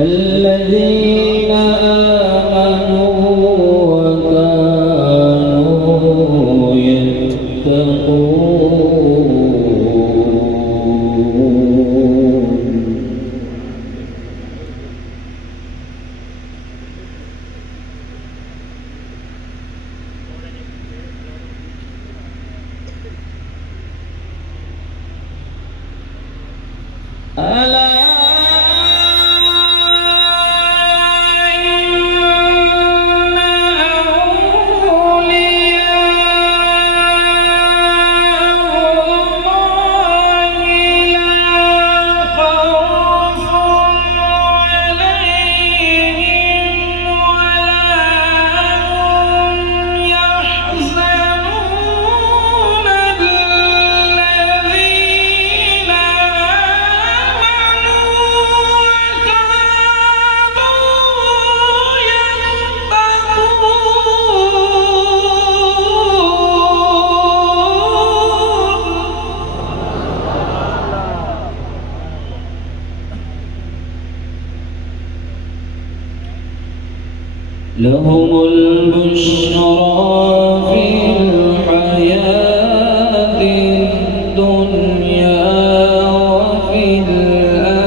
الذين آمنوا وكانوا يتقون ألا لهم البشرى في الحياة الدنيا وفي الآخرة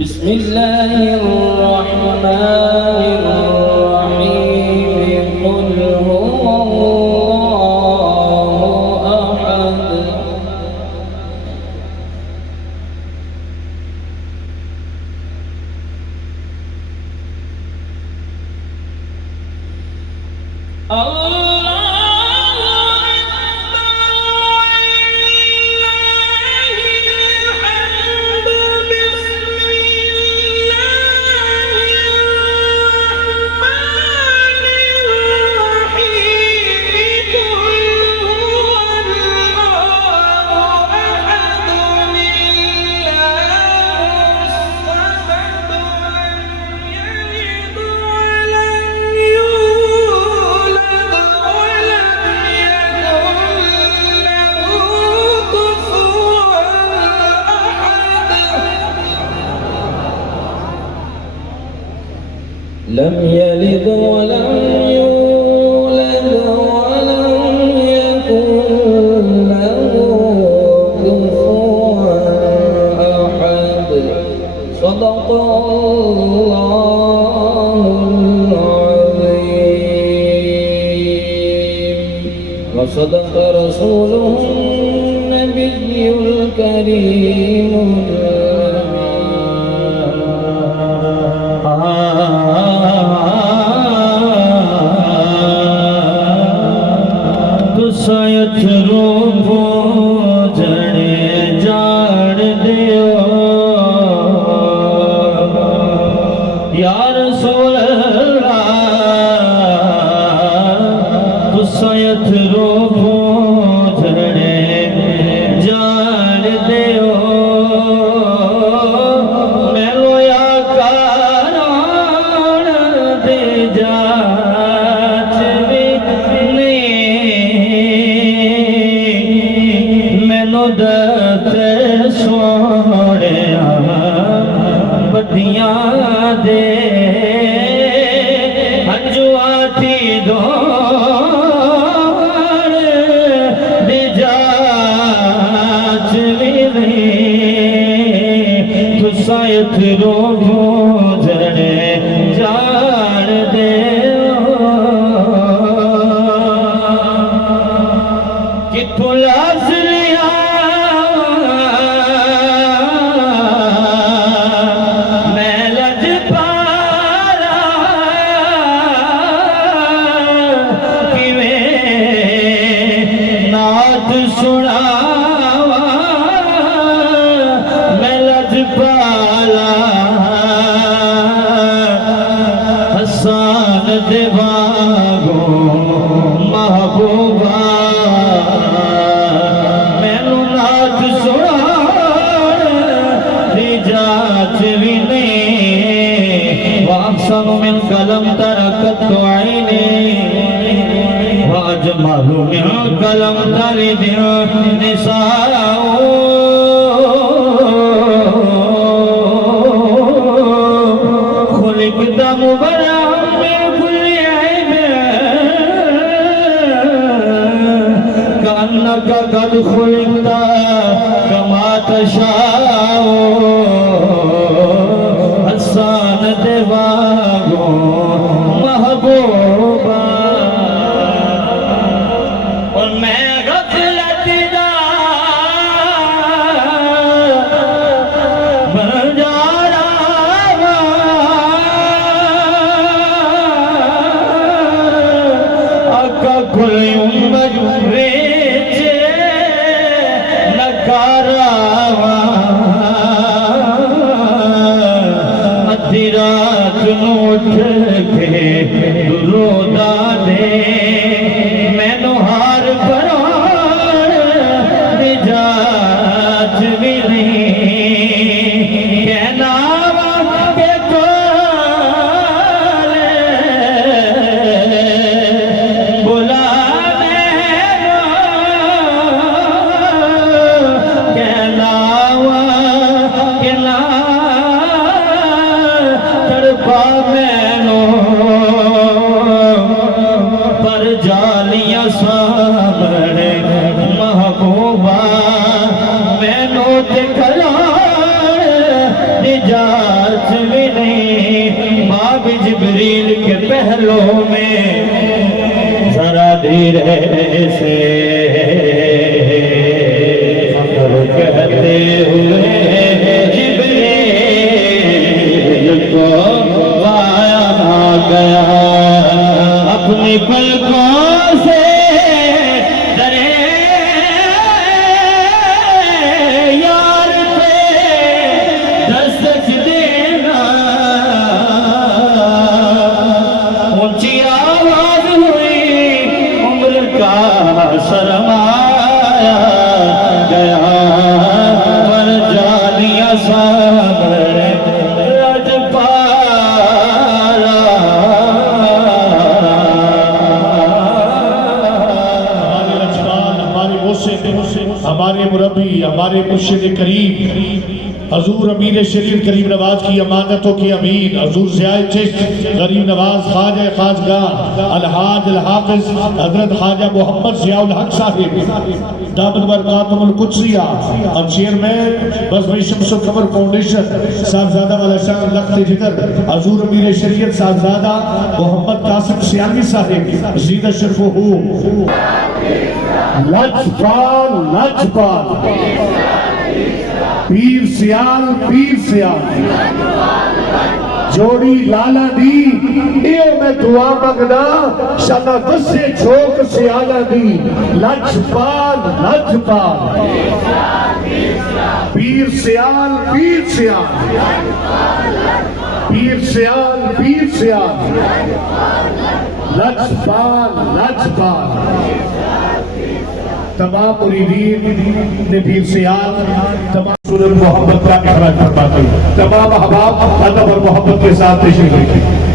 بسم الله الرحمن الرحيم قل هو الله أحد لم يلد ولم يولد ولم يكن له كفوا أحد. صدق الله العظيم وصدق رسوله النبي الكريم قلم ترد نساء خلقت مبرأ من كل عيب كأنك قد خلقت كما تشاء حسان دباغو محبوبا پہلو میں ذرا دھیرے سے فخر کہتے ہوئے جبریل کو پایا گیا اپنی پلکوں مرشد کریم حضور امیر شریف کریم نواز کی امانتوں کی امین حضور ضیاء چشت غریب نواز خواجہ خواجگاہ الحاج الحافظ حضرت خواجہ محمد ضیاء الحق صاحب دامت برکاتہم القدسیہ اور چیئرمین بزم شمس و قمر فاؤنڈیشن صاحبزادہ والا شاہ لخت جگر حضور امیر شریعت صاحبزادہ محمد قاسم سیالی صاحب زیدہ شرف ہو لجپال لجپال پیر سیال جوڑی لالا دی ایو میں دعا مگنا شانا دسے چھوک سیالا دی لجپال لجپال پیر سیال پیر سیال لجپال لجپال تمام مریدین نے پیر سیال تمام سنن محبت کا اخراج فرماتے ہیں تمام احباب ادب اور محبت کے ساتھ تشریف رکھیں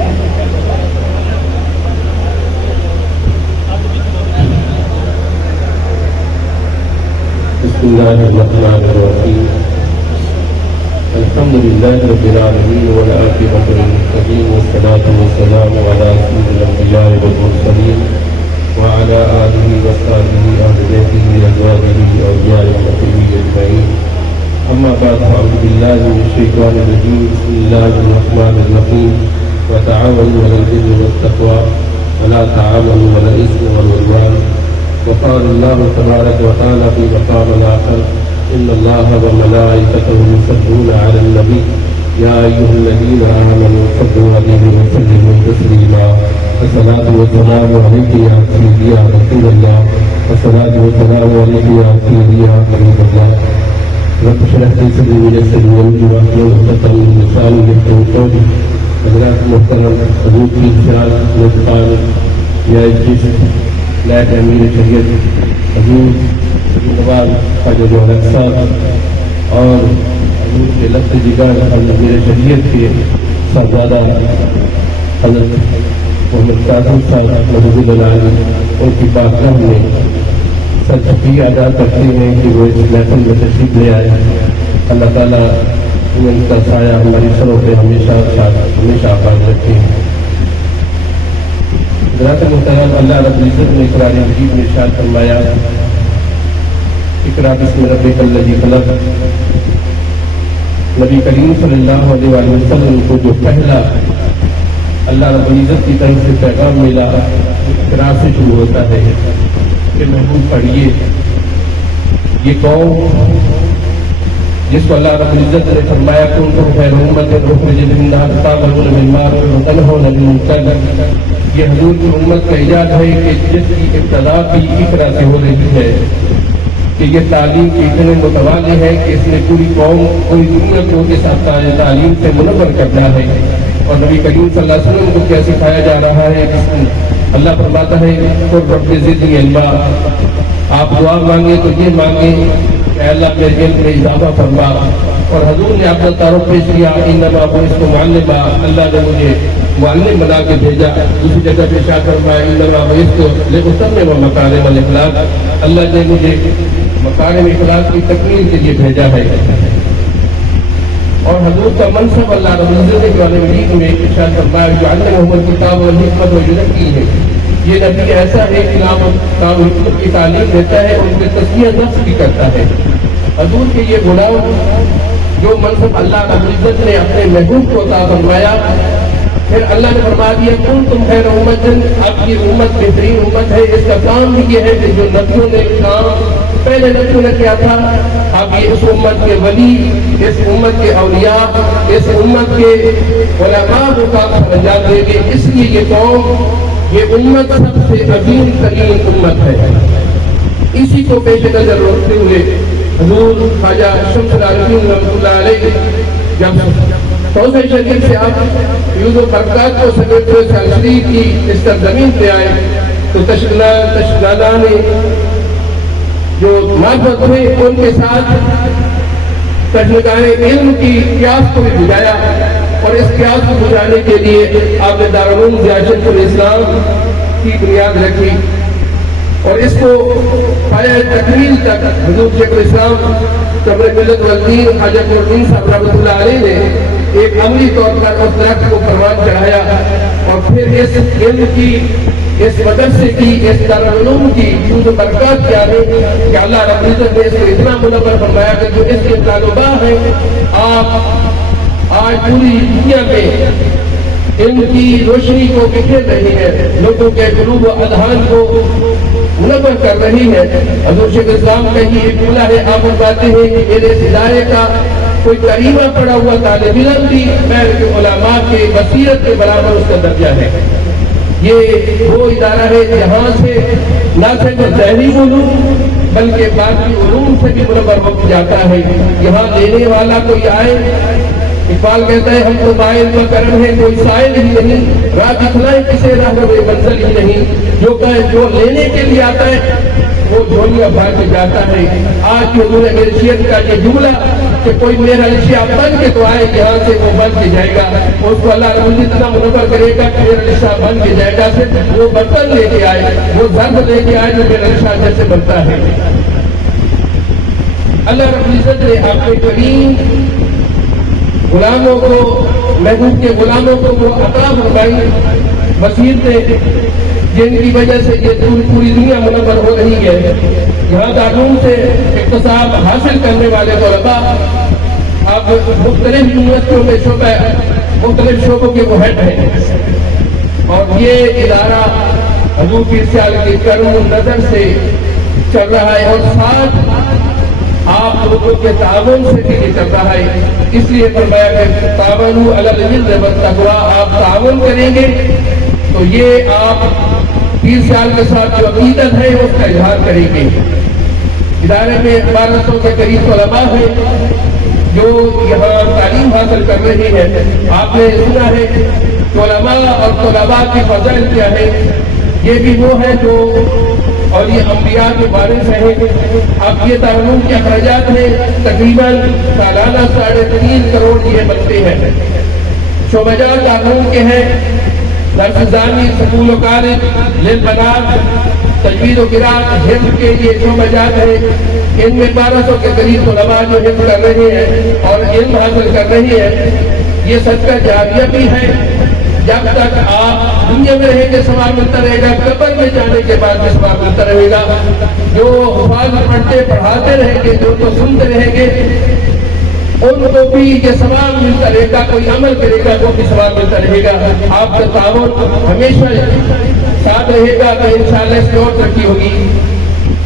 بسم اللہ الرحمن الرحیم الحمد للہ رب العالمین والعاقبۃ للمتقین والصلاة والسلام علی سید الانبیاء والمرسلین وعلى آله وصحبه أهل بيته أزواجه أولياء وصحبه أجمعين أما بعد فأعوذ بالله من الشيطان الرجيم بسم الله الرحمن الرحيم وتعاونوا على البر والتقوى ولا تعاونوا على الإثم والعدوان وقال الله تبارك وتعالى في مقام آخر إن الله وملائكته يصلون على النبي يا أيها الذين آمنوا صلوا عليه وسلموا تسليما الصلاة والسلام عليك يا سيدي يا رسول الله الصلاة والسلام عليك يا سيدي يا حبيب الله رب اشرح لي صدري ويسر لي أمري واحلل عقدة من لساني يفقهوا قولي حضرات محترم حضور کی شان متقال یا جس لائق امیر شریعت حضور نواز خواجہ الحق صاحب اور حضور کے لفظ جگر امیر شریعت کے صاحبزادہ حضرت محمد قاسم صاحب محمد العالی ان کی بارگاہ میں سر شکریہ ادا کرتے ہیں کہ وہ اس محفل میں تشریف لے آئے اللہ تعالیٰ ان کا سایہ ہماری سروں پہ ہمیشہ آباد رکھے حضرات محترم اللہ رب العزت نے قرآن مجید میں ارشاد فرمایا اقرأ بسم ربک الذی خلق نبی کریم صلی اللہ علیہ وآلہ وسلم کو جو پہلا اللہ رب العزت کی طرف سے پیغام ملا اقرا سے شروع ہوتا ہے کہ محبوب پڑھیے یہ قوم جس کو اللہ رب العزت نے فرمایا کنتم خیر امت اخرجت للناس تأمرون بالمعروف وتنهون عن المنکر یہ حضور کی امت کا ایجاد ہے کہ جس کی ابتدا بھی اقرا سے ہو رہی ہے کہ یہ تعلیم کے اتنے متوالے ہے کہ اس نے پوری قوم پوری دنیا کو کے ساتھ تعلیم سے منور کرنا ہے اور نبی کریم صلی اللہ علیہ وسلم کو کیا سکھایا جا رہا ہے اللہ فرماتا ہے قل رب زدنی علما آپ دعا مانگے تو یہ مانگے کہ اللہ میرے علم میں اضافہ فرما اور حضور نے اپنا تعارف پیش کیا انما بعثت معلما اللہ نے مجھے معلم بنا کے بھیجا دوسری جگہ پہ ارشاد فرمایا انما بعثت لأتمم مکارم الاخلاق اللہ نے مجھے مکارم اخلاق کی تکمیل کے لیے بھیجا ہے اور حضور کا منصب اللہ رب العزت کے قرآن مجید میں ارشاد فرمایا جو علمہ الکتاب والحکمت ویزکی ہے یہ نبی ایسا ہے کہ کام حکمت کی تعلیم دیتا ہے اور ان کے تزکیہ نفس بھی کرتا ہے حضور کے یہ غلام جو منصب اللہ رب العزت نے اپنے محبوب کو عطا فرمایا پھر اللہ نے فرما دیا کنتم خیر امت اب کی امت بہترین امت ہے اس کا کام بھی یہ ہے کہ جو نبیوں نے کام پہلے نبیوں نے کیا تھا اب یہ اس امت کے ولی اس امت کے اولیاء اس امت کے علماء کو کام انجام دیں گے اس لیے یہ قوم یہ امت سب سے عظیم ترین امت ہے اسی کو پیش نظر رکھتے ہوئے حضور خواجہ شمس العارفین رحمۃ اللہ علیہ جب توسع شریف سے آپ فیوز و برکات کو سمیت ہوئے شریف کی اس سرزمین پہ آئے تو تشنادہ نے جو معرفت ہوئے ان کے ساتھ تشنگاہ علم کی پیاس کو بھی بجھایا اور اس پیاس کو بجھانے کے لیے آپ نے دارالعلوم ضیاء شیخ الاسلام کی بنیاد رکھی اور اس کو پائے تکمیل تک حضور شیخ الاسلام قمر ملت والدین خواجہ نورالدین صاحب رحمۃ اللہ علیہ نے ایک عملی طور پر اس درخت کو پروان چڑھایا، اور پھر اس علم کی، اس مدرسے کی، اس دارالعلوم کی جو برکات کیا ہے کہ اللہ رب العزت نے اس کو اتنا منور فرمایا کہ جو اس کے طالبہ ہیں، آپ آج پوری دنیا میں علم کی روشنی کو بکھیر رہی ہے، لوگوں کے قلوب و اذہان کو منور کر رہی ہے۔ حضور شیخ الاسلام کا ہی ایک جملہ ہے، آپ بتاتے ہیں کہ میرے اس ادارے کا کوئی کریمہ پڑا ہوا طالب علم بھی خیر کے علماء کے بصیرت کے برابر اس کا درجہ ہے۔ یہ وہ ادارہ ہے جہاں سے نہ صرف ذہنی علوم بلکہ باقی علوم سے بھی منور ہو جاتا ہے۔ یہاں لینے والا کوئی آئے، اقبال کہتا ہے ہم تو بائل و کرم ہے، کوئی سائل ہی نہیں، راہ دکھلائے کسے راہ میں منزل ہی نہیں، جو لینے کے لیے آتا ہے وہ جھولیاں بھر کے جاتا ہے۔ آج کی حضور مرشید کا یہ جملہ کہ کوئی میرا رشیہ بن کے تو آئے، یہاں سے وہ بن کے جائے گا، اس کو اللہ رب العزت اتنا منور کرے گا کہ میرا رشیہ بن کے جائے گا، صرف وہ برتن لے کے آئے، وہ ظرف لے کے آئے جو میرا رشیہ جیسے بنتا ہے۔ اللہ رب العزت نے اپنے کریم غلاموں کو، محبوب کے غلاموں کو وہ عطا فرمائی بصیرتیں جن کی وجہ سے یہ پوری دنیا منور ہو رہی ہے۔ یہاں تعلیم سے اقتصاب حاصل کرنے والے طلباء اب مختلف یونیورسٹیوں میں مختلف شعبوں کے وہ ہیڈ ہیں، اور یہ ادارہ حضور پیر سیال کے کرم نظر سے چل رہا ہے، اور ساتھ آپ لوگوں کے تعاون سے بھی یہ چل رہا ہے۔ اس لیے فرمایا کہ تعاونوا علی البر والتقوی، آپ تعاون کریں گے تو یہ آپ پیر سیال کے ساتھ جو عقیدت ہے اس کا اظہار کریں گے۔ ادارے میں 1200 کے قریب علماء ہیں جو یہاں تعلیم حاصل کر رہے ہیں۔ آپ نے سنا ہے کہ علماء اور طلباء کی فضائل کیا ہے، یہ بھی وہ ہے جو، اور یہ انبیاء کے وارث ہیں۔ اب یہ تعلیم کے اخراجات ہیں تقریباً سالانہ 3.5 کروڑ یہ بنتے ہیں۔ شعبجات تعلیم کے ہیں، درس ثانی، سکول و کالج، للبنات، تجوید و قرات، حفظ کے یہ شعبجات ہیں۔ ان میں 1200 کے قریب علماء جو حفظ کر رہے ہیں اور علم حاصل کر رہے ہیں۔ یہ صدقہ جاریہ بھی ہے، جب تک آپ دنیا میں رہیں گے ثواب ملتا رہے گا، قبر میں جانے کے بعد بھی ثواب ملتا رہے گا۔ جو حفاظ پڑھتے پڑھاتے رہیں گے، جو تو سنتے رہیں گے، ان کو بھی یہ ثواب ملتا رہے گا، کوئی عمل کرے گا وہ بھی ثواب ملتا رہے گا۔ آپ کا تعاون ہمیشہ ساتھ رہے گا تو انشاءاللہ اس میں اور ترقی ہوگی۔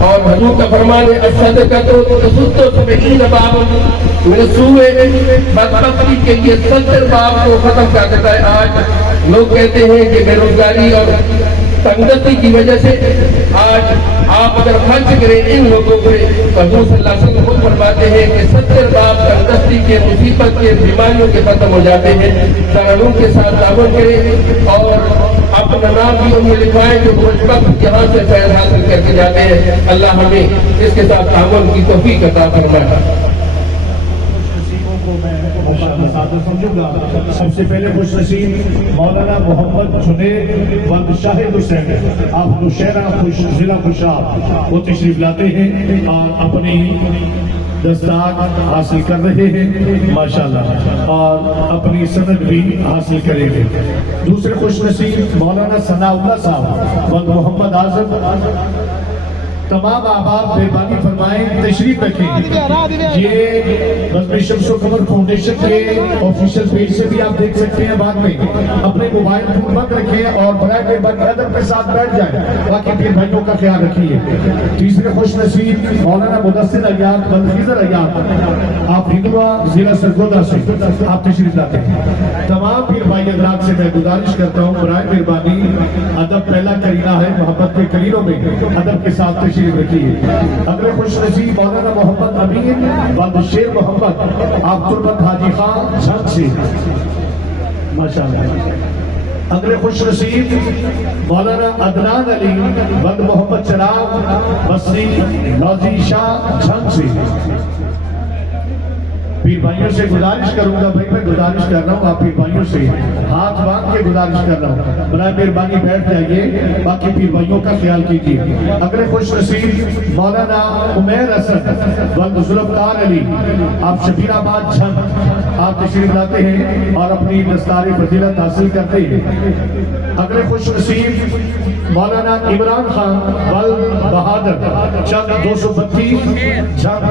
اور حضور کا فرمان ہے الصدقۃ تسد 70 باب من السوء، بدبختی کے یہ 70 باب کو ختم کر دیتا ہے۔ آج لوگ کہتے ہیں کہ بے روزگاری اور تنگدستی کی وجہ سے آج آپ اگر خرچ کریں ان لوگوں پہ تو حضور صلی اللہ علیہ وسلم خود فرماتے ہیں کہ 70 باب تنگدستی کے، مصیبت کے، بیماریوں کے ختم ہو جاتے ہیں۔ تعاون کے ساتھ تعاون کریں اور اپنا نام بھی ان میں لکھوائیں جو روز وقت یہاں سے فیض حاصل کر کے جاتے ہیں۔ اللہ ہمیں اس کے ساتھ تعاون کی توفیق عطا فرمائے۔ سمجھوں گا سب سے پہلے خوش نصیب مولانا محمد جنید ولد شاہد حسین، آپ نوشہرہ ضلع خوشاب، وہ تشریف لاتے ہیں اور اپنی دستار حاصل کر رہے ہیں ماشاءاللہ، اور اپنی سند بھی حاصل کریں گے۔ دوسرے خوش نصیب مولانا ثناء اللہ صاحب ولد محمد اعظم، تمام احباب مہربانی فرمائیں تشریف رکھیں۔ یہ بزم شمس و قمر فاؤنڈیشن کے آفیشیل پیج سے بھی آپ دیکھ سکتے ہیں۔ بعد میں اپنے موبائل فون بند رکھیں اور برائے مہربانی ادب کے ساتھ بیٹھ جائیں، باقی پھر بھائیوں کا خیال رکھیے۔ تیسرے خوش نصیب مولانا مدثر ایاد بلخیزر ایاد، آپ ہندوا ضلع سرگودا سے آپ تشریف لاتے ہیں۔ تمام پھر بھائی حضرات سے میں گزارش کرتا ہوں برائے مہربانی ادب پہلا کرینہ ہے، محبت کے کرینوں میں ادب کے ساتھ تشریف رکھیے۔ اگلے خوش نصیب مولانا محمد امین ولد شیر محمد، آپ تربت حاجی خان جھنگ سے ماشاءاللہ۔ اگلے خوش نصیب مولانا عدنان علی ولد محمد چراغ بصری نوزی شاہ جھنگ سے۔ پیر بھائیوں سے گزارش کروں گا، بھائی میں گزارش کر رہا ہوں آپ پیر بھائیوں سے ہاتھ باندھ کے گزارش کر رہا ہوں، برائے مہربانی بیٹھ جائیے، باقی پیر بھائیوں کا خیال کیجیے۔ اگلے خوش نصیب مولانا عمیر حسن ولد ذوالفقار علی، آپ شبیر آباد جھنگ، آپ تشریف لاتے ہیں اور اپنی دستار فضیلت حاصل کرتے ہیں۔ اگلے خوش نصیب مولانا عمران خان ولد بہادر چند 232 جھنگ،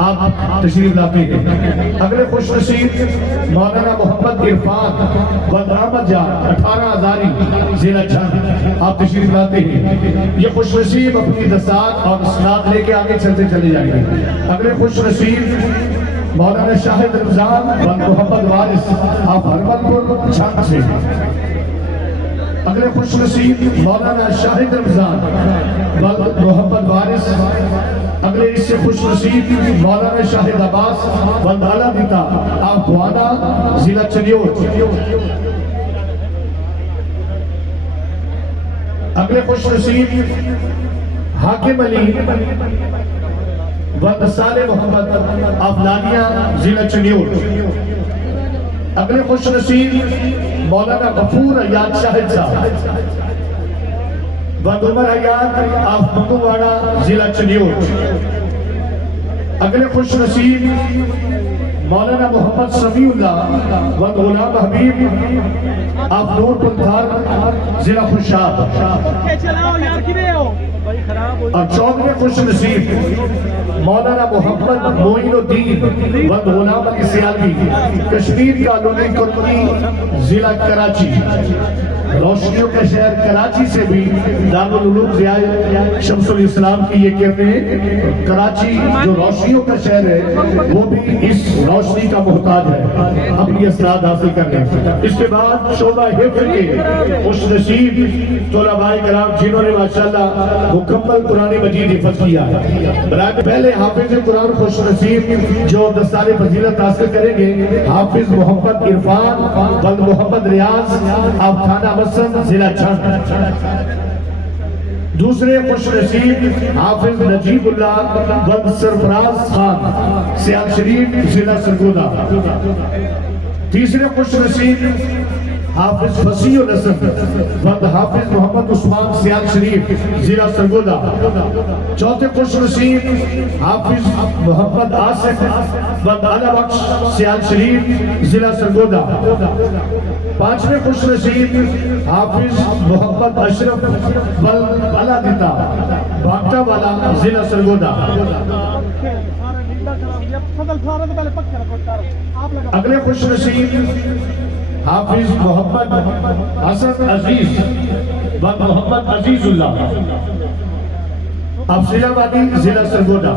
آپ تشریف لاتے ہیں۔ اگلے خوش نصیب مولانا محمد عرفان ولد احمد جان 18 ہزاری ضلع جھنگ، آپ تشریف لاتے ہیں۔ یہ خوش نصیب اپنی دستار اور اسناد لے کے آگے چلتے چلے جائیں گے۔ اگلے خوش نصیب مولانا شاہد رمضان ولد محمد وارث، آپ ہرمن پور جھنگ سے۔ اگلے خوش نصیب مولانا شاہد رمضان ولد محمد وارث۔ اگلے اس سے خوش نصیب مولانا شاہد عباس ولد علا دیتا، آپ گوانا ضلع چنیوٹ۔ اگلے خوش نصیب حاکم علی ولد صالح محمد، آپ لانیہ ضلع چنیوٹ۔ اگلے خوش نصیب مولانا غفور حیات شاہد صاحب ولد عمر حیات، آپ منگوواڑا ضلع چنیوٹ۔ اگلے خوش نصیب مولانا محمد سمیع اللہ ولد غلام حبیب، آپ نور پنتھار ضلع خوشاب۔ اور 14ویں خوش نصیب مولانا محمد معین الدین ولد غلام علی سیالوی، کشمیر کالونی کرکی ضلع کراچی۔ روشنیوں کا شہر کراچی سے بھی دارالعلوم ضیاء شمس الاسلام کی یہ کہتے ہیں، کراچی جو روشنیوں کا شہر ہے وہ بھی اس روشنی کا محتاج ہے، اپنی اسناد حاصل کرنے۔ اس کے بعد شعبہ حفظ کے خوش نصیب طلباء کرام جنہوں نے ماشاءاللہ مکمل قرآن مجید حفظ کیا ہے۔ پہلے حافظ قرآن خوش نصیب جو دستار فضیلت حاصل کریں گے حافظ محمد عرفان ولد محمد ریاض، آپ تھانہ مسن ضلع جھنگ۔ دوسرے خوش نصیب حافظ نجیب اللہ ولد سرفراز خان، سیال شریف ضلع سرگودا۔ تیسرے خوش نصیب حافظ فصیح الحسن ولد حافظ محمد عثمان، سیال شریف ضلع سرگودا۔ چوتھے خوش نصیب حافظ محمد آصف ولد علا بخش، سیال شریف ضلع سرگودا۔ پانچویں خوش نصیب حافظ محمد اشرف ولد علا دیتا، بھاگٹا والا ضلع سرگودا۔ اگلے خوش نصیب حافظ محمد حسن عزیز ولد محمد عزیز اللہ، افضل آبادی ضلع سرگودا۔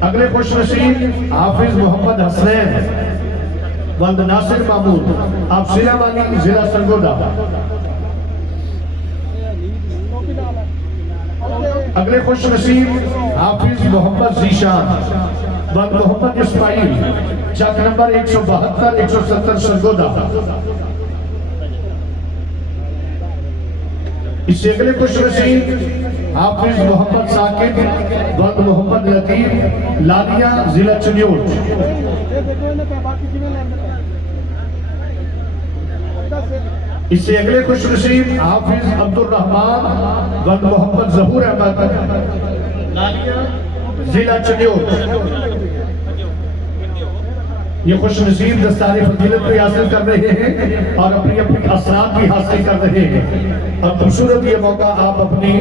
اگلے خوش نصیب حافظ محمد حسنین ولد ناصر محمود، افضل آبادی ضلع سرگودا۔ اگلے خوش نصیب حافظ محمد ذیشان ولد محمد اسماعیل، چک نمبر 172 170 سرگودا۔ اس سے اگلے خوش نصیب حافظ محمد ثاقب ولد محمد لطیف، لانیہ ضلع چنیوٹ۔ اس سے اگلے خوش نصیب حافظ عبد الرحمن ولد محمد ظہور احمد، ضلع چنیوٹ۔ یہ خوش نصیب دستار فضیلت بھی حاصل کر رہے ہیں اور اپنی اپنی اسناد بھی حاصل کر رہے ہیں، اور خوبصورت یہ موقع آپ اپنی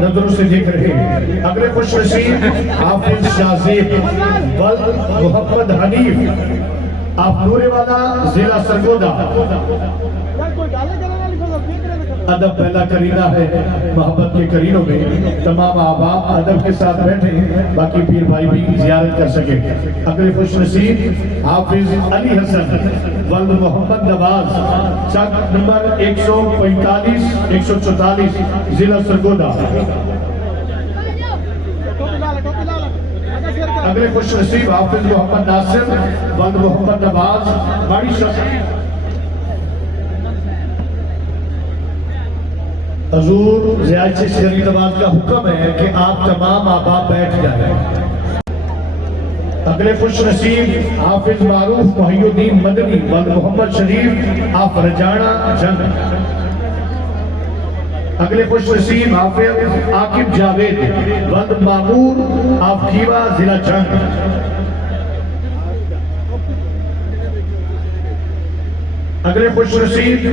نظروں سے دیکھ رہے ہیں۔ اگلے خوش نصیب حافظ شاہ زیب ولد محمد حنیف، آپ نورے والا ضلع سرگودا۔ ادب پہلا کرینہ ہے محبت کے کرینوں میں، تمام آباء ادب کے ساتھ بیٹھے باقی پیر بھائی بھی زیارت کر سکے۔ اگلے خوش نصیب حافظ علی حسن ولد محمد نواز، چک نمبر 145 144 ضلع سرگودا۔ اگلے خوش نصیب حافظ محمد ناصر ولد محمد نواز، بڑی شخص۔ حضور زیادہ سے شریعت نماز کا حکم ہے کہ آپ تمام آبا بیٹھ جائیں۔ اگلے خوش نصیب حافظ معروف محی الدین مدنی ولد محمد شریف آپ رجانا جنگ۔ اگلے خوش نصیب حافظ عاقب جاوید ولد معمور آپ کھیوا ضلع جنگ۔ اگلے خوش نصیب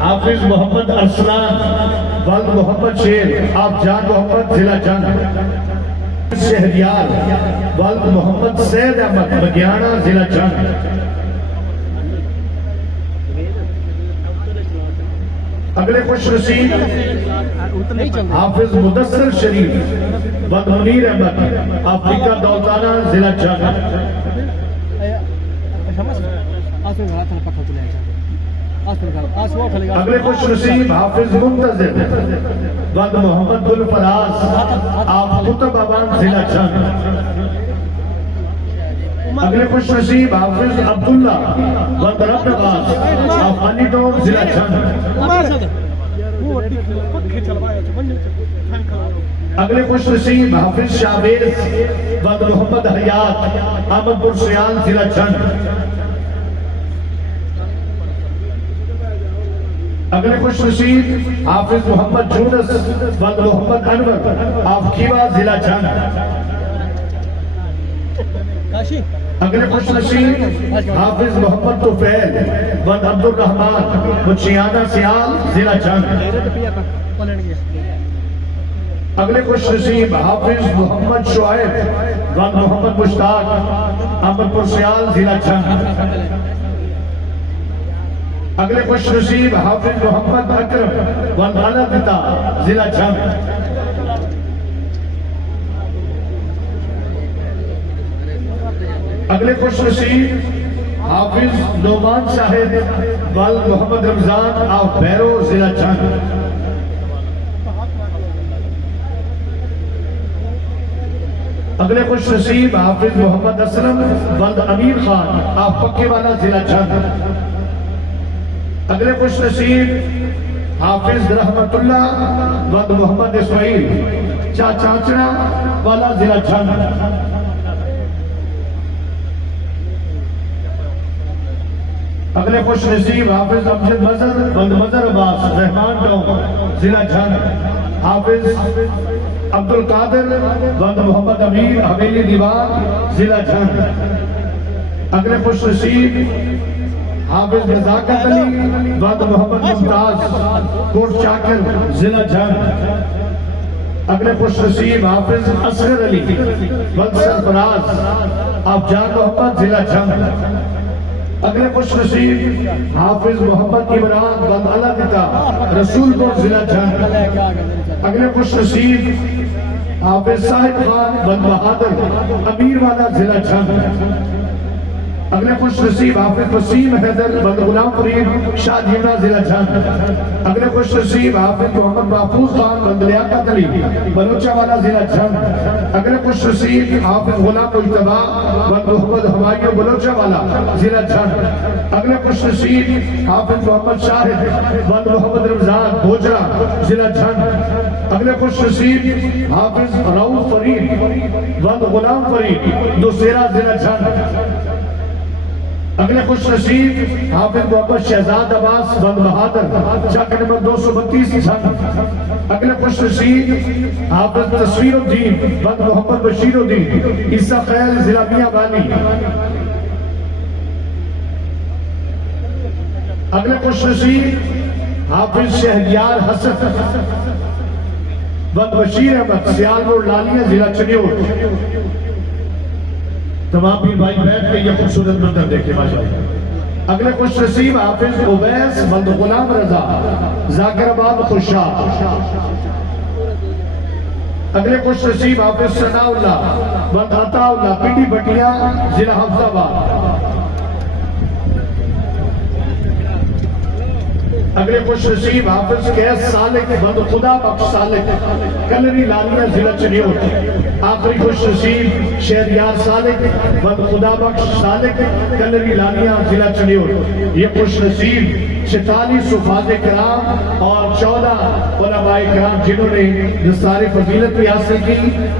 حافظ محمد ارسلان ولد محمد شیر آپ جان محمد ضلع جنگ۔ شہریار ولد محمد سید احمد بگیانہ ضلع جنگ۔ اگلے خوش نصیب حافظ مدثر شریف ولد منیر احمد آپ بکا دولتانہ ضلع جنگ۔ اگلے خوش نصیب حافظ منتظر ولد محمد گل فراز آپ قطب آباد ضلع جنگ۔ اگلے خوش نصیب حافظ عبداللہ ولد رب نواز آپ علی ڈوم ضلع جنگ۔ اگلے خوش نصیب حافظ شاہبیز ولد محمد حیات احمد پور سیال ضلع جنگ۔ اگلے خوش نصیب حافظ محمد جونس ولد محمد انور آپ کھیوا ضلع جنگ۔ اگلے خوش نصیب حافظ محمد طفیل ولد عبد الرحمن مچیانہ سیال ضلع جنگ۔ اگلے خوش نصیب حافظ محمد شعیب ولد محمد مشتاق احمد پور سیال ضلع جنگ۔ اگلے خوش نصیب حافظ محمد اکرم ولد علدتا ضلع جنگ۔ اگلے خوش نصیب حافظ نعمان صاحب ولد محمد رمضان آپ بیرو ضلع جنگ۔ اگلے خوش نصیب حافظ محمد اسلم ولد امیر خان آپ پکے والا ضلع جنگ۔ اگلے خوش نصیب حافظ رحمت اللہ ولد محمد اسماعیل چاچڑا والا ضلع جنگ۔ اگلے خوش نصیب حافظ امجد مظہر ولد مظہر عباس رحمان ٹاؤن ضلع جنگ۔ حافظ عبد القادر ولد محمد امیر حویلی دیوان ضلع جنگ۔ اگلے خوش نصیب حافظ نزاکت علی ولد محمد ممتاز کوٹ چاکر ضلع جنگ۔ اگلے خوش نصیب حافظ اصغر علی ولد سرفراز آپ جان محمد ضلع جنگ۔ اگلے خوش نصیب حافظ محمد عمران ولد علدتا رسول پور ضلع جنگ۔ اگلے خوش نصیب حافظ صاحب خان ولد بہادر امیر والا ضلع جنگ۔ اگلے خوش نصیب حافظ وسیم حیدر ولد غلام فرید شاہ جینا ضلع جنگ۔ اگلے خوش نصیب حافظ محمد محفوظ خان ولد لیاقت علی بلوچہ والا ضلع جنگ۔ اگلے خوش نصیب حافظ غلام مجتبیٰ ولد محمد ہمایوں بلوچہ والا ضلع جنگ۔ اگلے خوش نصیب حافظ محمد شاہد ولد محمد رمضان بھوجرا ضلع جنگ۔ اگلے خوش نصیب حافظ رؤوف فرید ولد غلام فرید دوسیرہ ضلع جنگ۔ اگلے خوش نصیب حافظ محمد شہزاد عباس ولد بہادر چاکر نمبر 232 جنگ۔ اگلے خوش نصیب حافظ تصویر الدین ولد محمد بشیر الدین عیسیٰ خیل ضلع میاں والی۔ اگلے خوش نصیب حافظ شہریار حسن ولد بشیر احمد سیالپور لالیہ ضلع چنیور۔ تمام پیر بھائی بیٹھ کے یہ خوبصورت منظر دیکھیں ماشاءاللہ۔ اگلے خوش نصیب حافظ اویس ولد غلام رضا ذاکر آباد خوشاب۔ اگلے خوش نصیب حافظ ثناء اللہ ولد عطا اللہ پنڈی بٹیا ضلع حفظ آباد۔ اگلے خوش نصیب حافظ قیس سالک ولد خدا بخش سالک کلری لالیہ ضلع چنیور۔ آخری خوش نصیب شہریار سالک ولد خدا بخش سالک کلری لالیہ ضلع چنیور۔ یہ خوش نصیب 46 حفاظ کرام اور 14 علماء کرام جنہوں نے نثار فضیلت بھی حاصل کی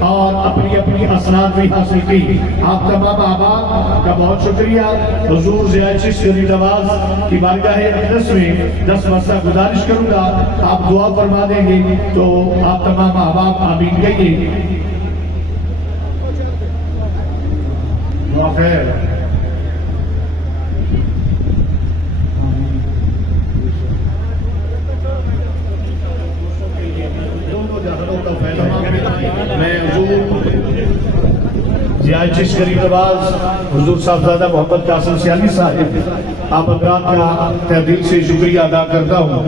اور اپنی اپنی اسناد بھی حاصل کی۔ آپ تمام احباب کا بہت شکریہ۔ حضور ضیاء چشت غریب نواز کی بارگاہ اقدس میں 10 مرتبہ گزارش کروں گا، آپ دعا فرما دیں گے تو آپ تمام احباب آمین کہیے۔ دعا خیر۔ میں حضور ضیاء چشت غریب نواز، حضور صاحبزادہ محمد قاسم سیالی صاحب، آپ حضرات کا تہ دل سے شکریہ ادا کرتا ہوں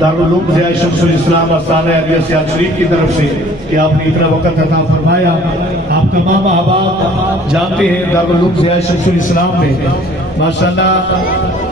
دارالعلوم ضیاء شمس الاسلام آستانہ علیہ سیال شریف کی طرف سے کہ آپ نے اتنا وقت عطا فرمایا۔ آپ تمام احباب جانتے ہیں دارالعلوم ضیاء شمس الاسلام میں ماشاءاللہ